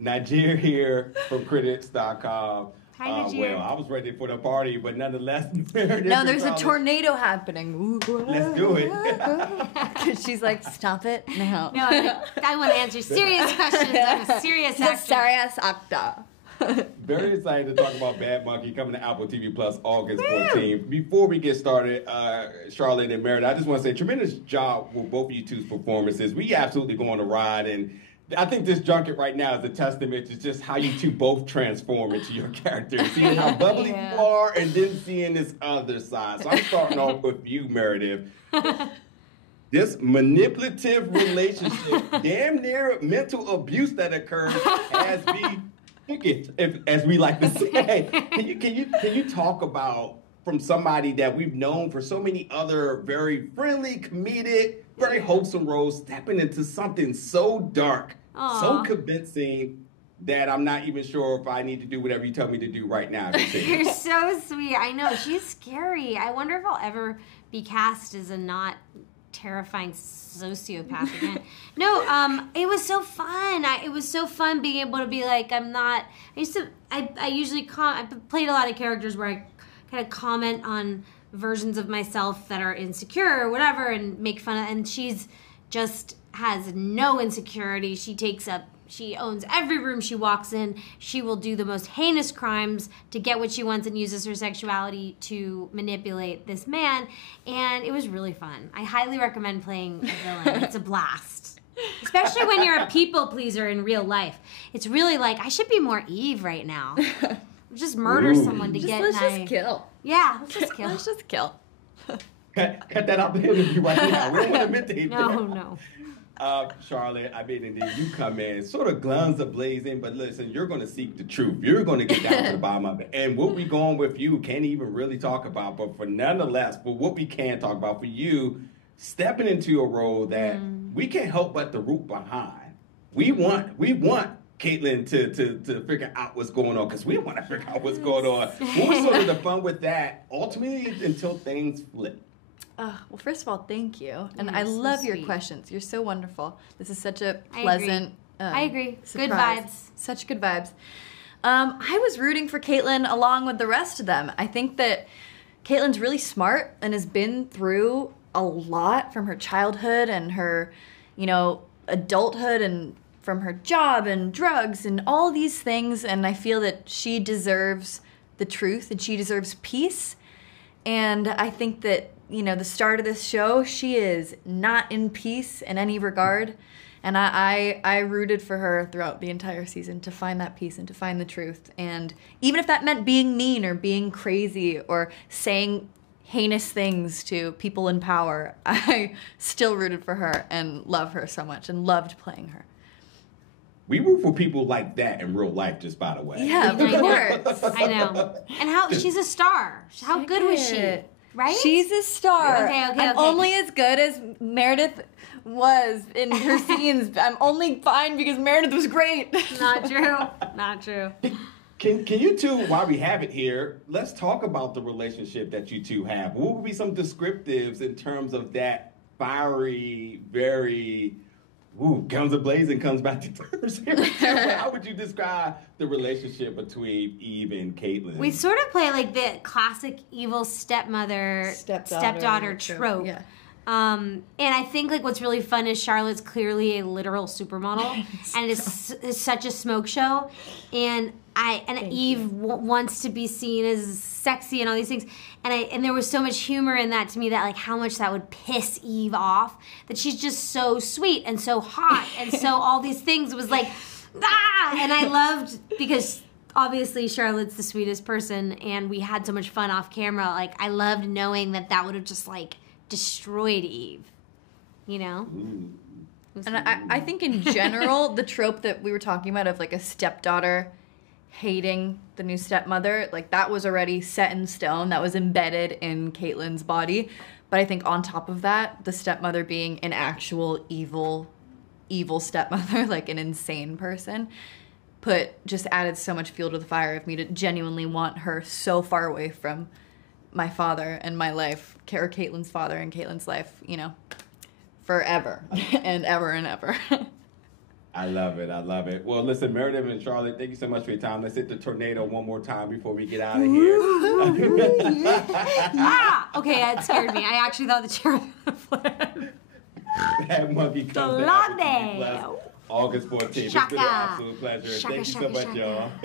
Nagier here from critics.com. Hi, Nagier. Well, I was ready for the party, but nonetheless, Meredith No, there's a probably- tornado happening. Let's do it. She's like, stop it. No. No, I want to answer serious questions. I'm a serious She's a actor. serious actor. Very excited to talk about Bad Monkey coming to Apple TV Plus August 14th. Before we get started, Charlotte and Meredith, I just want to say tremendous job with both of you two's performances. We absolutely go on a ride, and I think this junket right now is a testament to just how you two both transform into your characters. Seeing how bubbly you are and then seeing this other side. So I'm starting off with you, Meredith. This manipulative relationship, damn near mental abuse that occurs as we like to say. Can you talk about, from somebody that we've known for so many other very friendly, comedic, very wholesome roles, stepping into something so dark, so convincing that I'm not even sure if I need to do whatever you tell me to do right now. You're so sweet. I know. She's scary. I wonder if I'll ever be cast as a not terrifying sociopath again. No, it was so fun. It was so fun being able to be like, I usually I played a lot of characters where I kind of comment on versions of myself that are insecure or whatever and make fun of, and she's just has no insecurity. She owns every room she walks in. She will do the most heinous crimes to get what she wants and uses her sexuality to manipulate this man. And it was really fun. I highly recommend playing a villain. It's a blast. Especially when you're a people pleaser in real life. It's really like, I should be more Eve right now. Just murder someone to get Let's just kill. Yeah, let's just kill. Let's just kill. Cut that out the interview right now. We don't want to meditate. No. Charlotte, I mean, and then you come in, sort of guns are blazing, but listen, you're going to seek the truth. You're going to get down to the bottom of it. And what we going with you can't even really talk about, but for nonetheless, for what we can talk about for you, stepping into a role that we can't help but to root behind. We want Caitlin to figure out what's going on, because we want to figure out what's going on. What was sort of the fun with that, ultimately, until things flip? Well, first of all, thank you. And You're I so love your sweet. questions. You're so wonderful. This is such a I agree. pleasant I agree. Good surprise. vibes. Such good vibes. I was rooting for Caitlin along with the rest of them. I think that Caitlin's really smart and has been through a lot from her childhood and her, adulthood and from her job and drugs and all these things. And I feel that she deserves the truth and she deserves peace. And I think that, the start of this show, she is not in peace in any regard. And I rooted for her throughout the entire season to find that peace and to find the truth. And even if that meant being mean or being crazy or saying heinous things to people in power, I still rooted for her and love her so much and loved playing her. We root for people like that in real life, just by the way. Yeah, of course. I know. And she's a star. How good was she? Right? She's a star. Okay. I'm only as good as Meredith was in her scenes. I'm only fine because Meredith was great. Not true. Not true. Can you two, while we have it here, let's talk about the relationship that you two have. What would be some descriptives in terms of that fiery, very, guns a-blazing comes back to terms here. How would you describe the relationship between Eve and Caitlin? We sort of play like the classic evil stepdaughter trope. Yeah. And I think like what's really fun is Charlotte's clearly a literal supermodel and is such a smoke show. And Eve wants to be seen as sexy and all these things. And there was so much humor in that to me that like how much that would piss Eve off, that she's just so sweet and so hot and so all these things. It was like, and I loved, because obviously Charlotte's the sweetest person and we had so much fun off camera. Like I loved knowing that would have just like destroyed Eve, And I think in general, the trope that we were talking about of like a stepdaughter hating the new stepmother, like that was already set in stone. That was embedded in Caitlin's body. But I think on top of that, the stepmother being an actual evil stepmother, like an insane person, just added so much fuel to the fire of me to genuinely want her so far away from my father and my life, or Caitlin's father and Caitlin's life, forever and ever and ever. I love it. I love it. Well, listen, Meredith and Charlotte, thank you so much for your time. Let's hit the tornado one more time before we get out of here. Okay, it scared me. I actually thought the chair was going to flip. Bad Monkey comes to Apple TV Plus August 14th. It's been an absolute pleasure. Thank you so much, y'all.